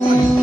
Thank you.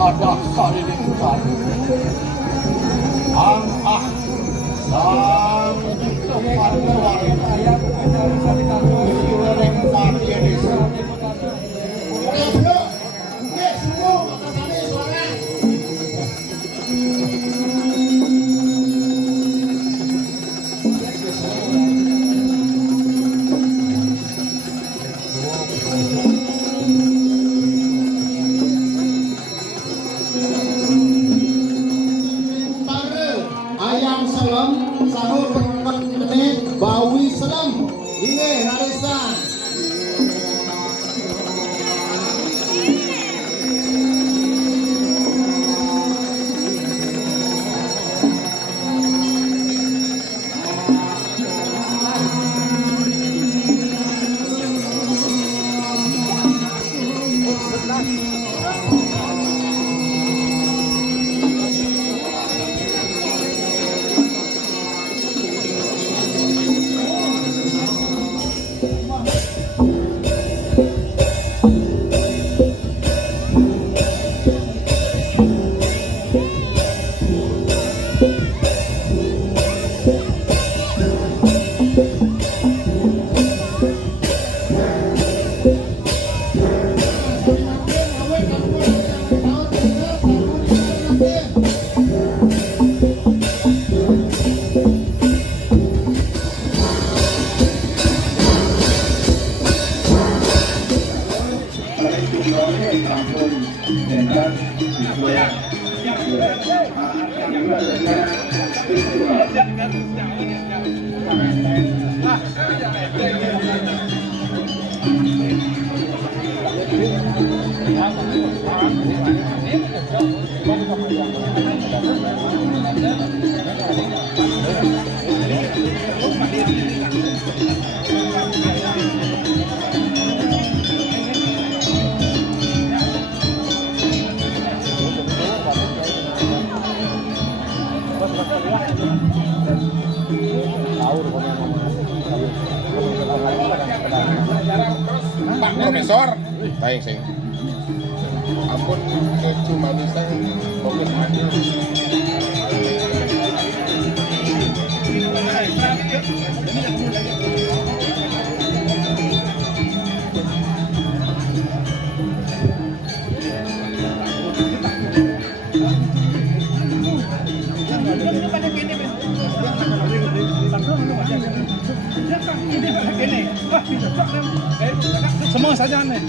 Pada salilimutan ang sang Tuhan berwarna Sureng Satya Desa. Ayam salam sahur pengenit bawi salam ini harisan Pak Profesor, baik sih. Ampun cuma bisa fokus aja. Semua saja nih.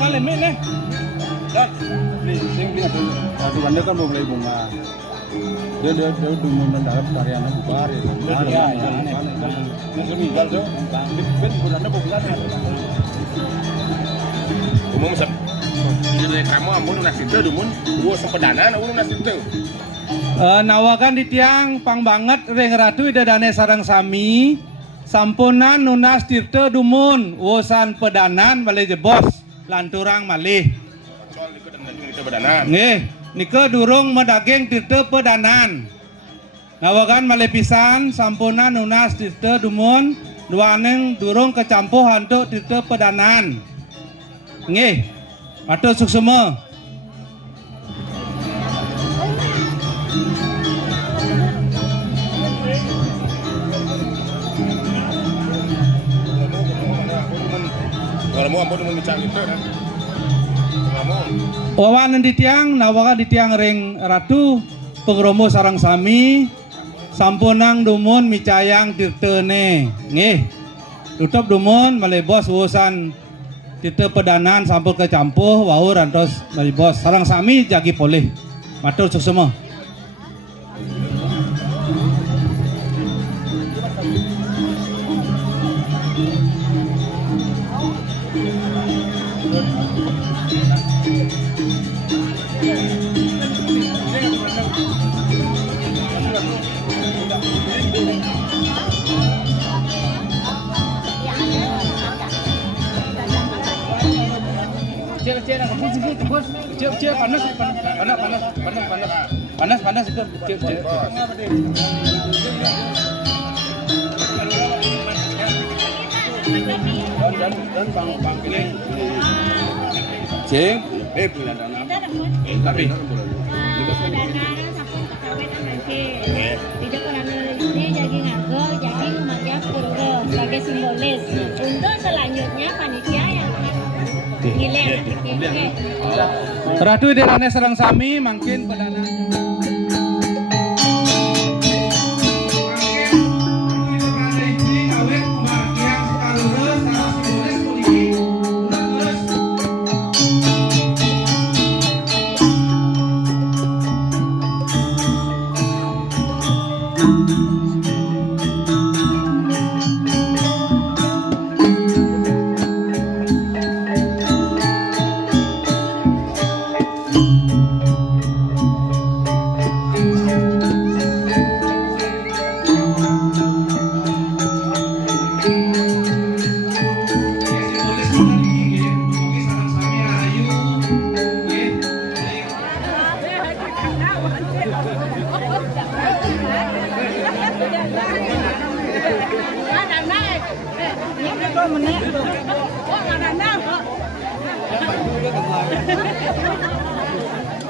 Kalian nih. Nih, sing lihat tuh. Aduh, Anda kan mau beli bunga. Dia dulu mendarat tarian bubar ya. Iya. Masih meninggal tuh. Ben bulan mau bulan. Umum sep. Jadi kamu ampun nasib teu dumun, gua sepedanan ulun nasib teu. Nawakan di tiang pang banget reng ratu idadane sarang sami. Sampunan nunas tirte dumun, wosan pedanan balik jebos lanturang malih. Soal ikut dan lanjut itu pedanan. Nggih, nike durung medaging tirte pedanan. Nawakan malih pisan sampunan nunas tirte dumun, duaneng durung kecampuh hantu tirte pedanan. Nggih, matur suksema. Kalau mau ampun bicara itu kan. Wawanan di tiang, nawakan di tiang ring ratu, pengromo sarang sami, sampunang dumun micayang tirtene. Nggih, tutup dumun malih bos wusan tirte pedanan sampun kecampuh wau rantos malih bos sarang sami jagi polih. Matur suksema. Cek panas itu cek. Dan bang pilih. Cek, bulan tapi tidak karena ini jadi ngago, jadi umatnya pura sebagai simbolis. Untuk selanjutnya panitia yang nilai. Ratu dirane sarang sami mungkin pedana.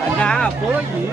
Ada apa lagi?